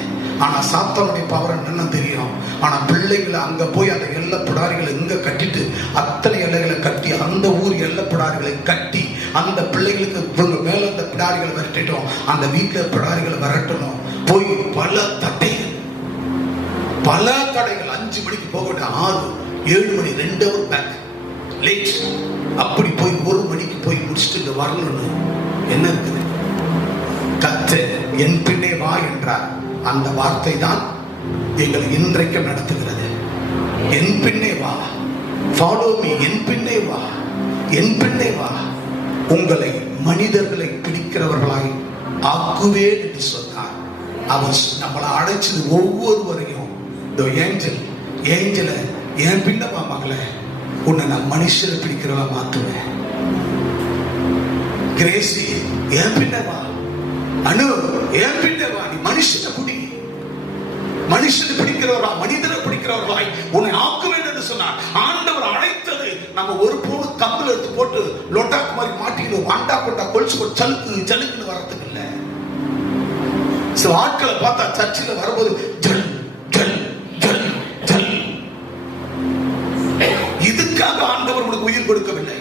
ஆனா சாத்தானுடைய பவர் என்னன்னு தெரியும். ஆனா பிள்ளைகளை அங்க போய் அந்த எல்லப்படாரிகளை இங்க கட்டிட்டு அத்தனை எல்லைகளை கட்டி அந்த ஊர் எல்லப்படாரிகளை கட்டி அந்த பிள்ளைகளுக்கு மேல அந்த பிடாரிகளை விரட்டிட்டோம், அந்த வீட்டுல பிடாரிகளை விரட்டணும். போய் பல தடைகள் 5 மணிக்கு போக வேண்டிய 6, 7 மணி 2 hour பேக் லேட். அப்படி போய் 1 மணிக்கு போய் முடிச்சுட்டு இங்க வரணும்னு என்ன இருக்குது? கர்த்தர் என் பின்னே வா என்றார். அந்த வார்த்தை தான் எங்களை இன்றைக்கும் நடத்துகிறது. என் பின்னே வா, ஃபாலோ மீ, என் பின்னே வா, என் பின்னே வா, உங்களை மனிதர்களை பிடிக்கிறவர்களாய் ஆக்குவேன் என்று சொன்னார். அவர் நம்மளை அழைச்சது ஒவ்வொருவரையும், ஏஞ்சல என் பின்னவா மகள, உன்னை நான் மனுஷரை பிடிக்கிறவா மாத்துவேன். கிரேசி என் பின்னவா, அனு என் பின்னவா, நீ மனுஷனை பிடி, மனுஷனை பிடிக்கிறவரா, மனிதனை பிடிக்கிறவர்களாய் உன்னை ஆக்குவேன் என்று சொன்னார். ஆண்டவர் அழைத்தது நம்ம ஒரு போடு கம்பல் எடுத்து போட்டு லொட்டாக்கு மாதிரி மாட்டிக்கணும், வாண்டா கொண்டா கொலுசு போட்டு சலுக்கு சலுக்குன்னு வரத்துக்கு இல்லை. சில ஆட்களை பார்த்தா சர்ச்சில் வரும்போது ஜல் ஜல் ஜல் ஜல். இதுக்காக ஆண்டவர் உனக்கு உயிர் கொடுக்கவில்லை,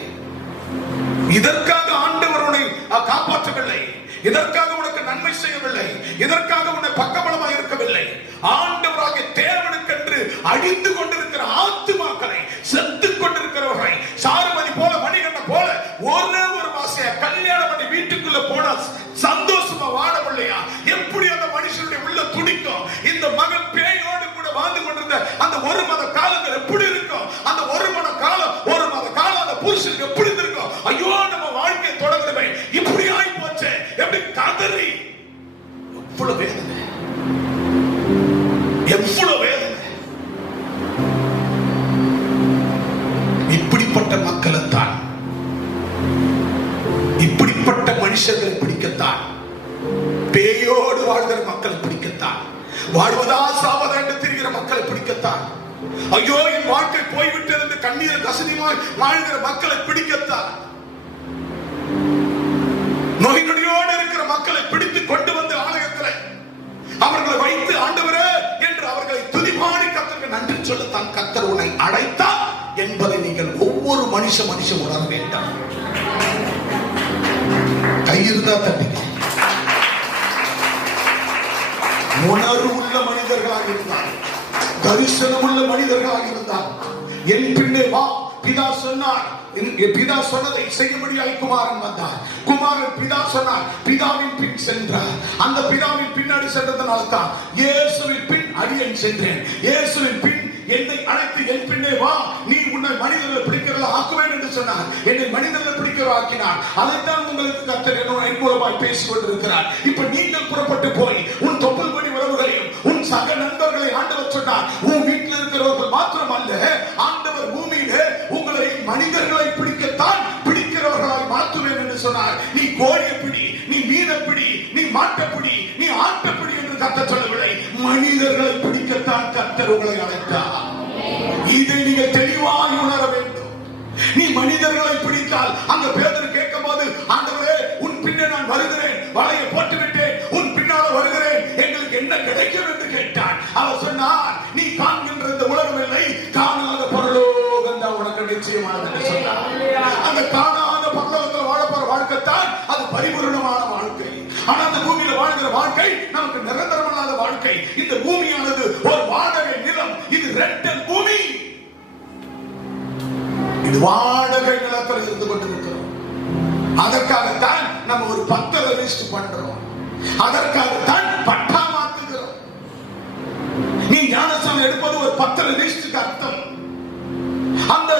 இதற்காக ஆண்டவர் உன்னை காப்பாற்றவில்லை, இதற்காக உனக்கு நன்மை செய்யவில்லை, இதற்காக உன்னை பக்கபலமாக இருக்கவில்லை. ஆண்டவராகிய தேவனுக்கென்று அழிந்து கொண்டிருக்கிற ஆத்துமாக்களை, செத்துக் கொண்டிருக்கிறவர்களை, சாருமதி போல மணிகண்ட போல ஒரே ஒரு வாசைய கல்யாணம் பண்ணி வீட்டுக்குள்ள போனா சந்தோஷமா வாழவில்லையா? எப்படி அந்த மனுஷனுடைய உள்ள துடிக்கும்? இந்த மகன் பேயோடு கூட வாழ்ந்து கொண்டிருந்த அந்த 1 மாத காலங்கள் எப்படி இருக்கும்? அந்த 1 மாத காலம் அந்த புருஷனுக்கு எப்படி இருக்கும்? ஐயோ, நம்ம வாழ்க்கையை தொடங்குறவே இப்படி ஆகி போச்சு, எப்படி கதறி, எவ்வளவு வேதனை, எவ்வளவு வேதனை. இப்படிப்பட்ட மக்களைத்தான், இப்படிப்பட்ட மனுஷர்களை பிடிக்கத்தான், பேயோடு வாழ்கிற மக்களை பிடிக்கத்தான், வாழ்வதா சாவதா என்று தெரிகிற மக்களை பிடிக்கத்தான், ஐயோ என் வாழ்க்கை போய்விட்டது என்று கண்ணீர் கசனிமாய் வாழ்கிற மக்களை பிடிக்கத்தான், நோய் நொடியோடு இருக்கிற மக்களை பிடித்து கொண்டு வந்து ஆலயத்தில் அவர்களை வைத்து ஆண்டவரே என்று அவர்களை துதிபாடி கர்த்தருக்கு நன்றி சொல்லத்தான் கர்த்தர் உன்னை அழைத்தார் என்பதை நீங்கள் ஒவ்வொரு மனுஷன் உணர வேண்டாம். கையிருந்தா தம்பிங்க, உணர்வு உள்ள மனிதர்களாக இருந்தார், தரிசனம் உள்ள மனிதர்களாக இருந்தார். என் பின்னே வா, பிதா சொன்னார், பிதா சொன்னதை செய்யும்படியாய் குமாரன் வந்தார். குமாரன் பிதா சொன்னார், பிதாவின் பின் சென்றார். அந்த பிதாவின் பின்னாடி சென்றதனால தான் இயேசுவின் பின் அடியேன் சென்றேன். இயேசுவின் பின் என்னை அழைத்து என் பின்னே வா, நீ உன்னை மனிதர்களை பிடிக்கிறதா ஆக்குவேன் என்று சொன்னார். என்னை மனிதர்களை பிடிக்கிறதா ஆக்கினார். அதைத்தான் உங்களுக்கு கர்த்தர் என் மூலமாய் பேசிக் கொண்டிருக்கிறார். இப்ப நீங்கள் புறப்பட்டு போய் உன் தொப்புள் படி உறவுகளையும் உன் சக நண்பர்களை ஆண்டவர் சொன்னார். உன் வீட்டில் இருக்கிறவர்கள் மாத்திரம் அல்ல, ஆண்டவர் பூமியிலே உங்களை மனிதர்களை பிடிக்கத்தான் பிடிக்கிறவர்களாய் மாற்றுவேன் என்று சொன்னார். நீ கோழியை பிடி, நீ மீனை பிடி, நீ மாட்டை பிடி, நீ ஆட்டை பிடி என்று கர்த்தர் சொல்லவில்லை, மனிதர்களை பிடிக்கத்தான் கர்த்தர் உங்களை அழைத்தார். இதை நீங்கள் தெளிவாக உணர வேண்டும். நீ மனிதர்களை பிடித்தால், அங்க பேதர் கேட்கும் போது, ஆண்டவரே உன் பின்னே நான் வருகிறேன், வலையை போட்டு விட்டேன், உன் பின்னால வருகிறேன், எங்களுக்கு என்ன கிடைக்கும் என்று கேட்டான். அவர் சொன்னார், நீ இது வாடகை நிலத்தில் இருந்து கொண்டிருக்கிறோம். அதற்காகத்தான் நம்ம ஒரு பத்திர லிஸ்ட் பண்றோம். அதற்காகத்தான் பட்டா மாத்துகிறோம். நீ ஞானஸ்நானம் எடுப்பது ஒரு பத்திர லிஸ்டுக்கு அர்த்தம். அந்த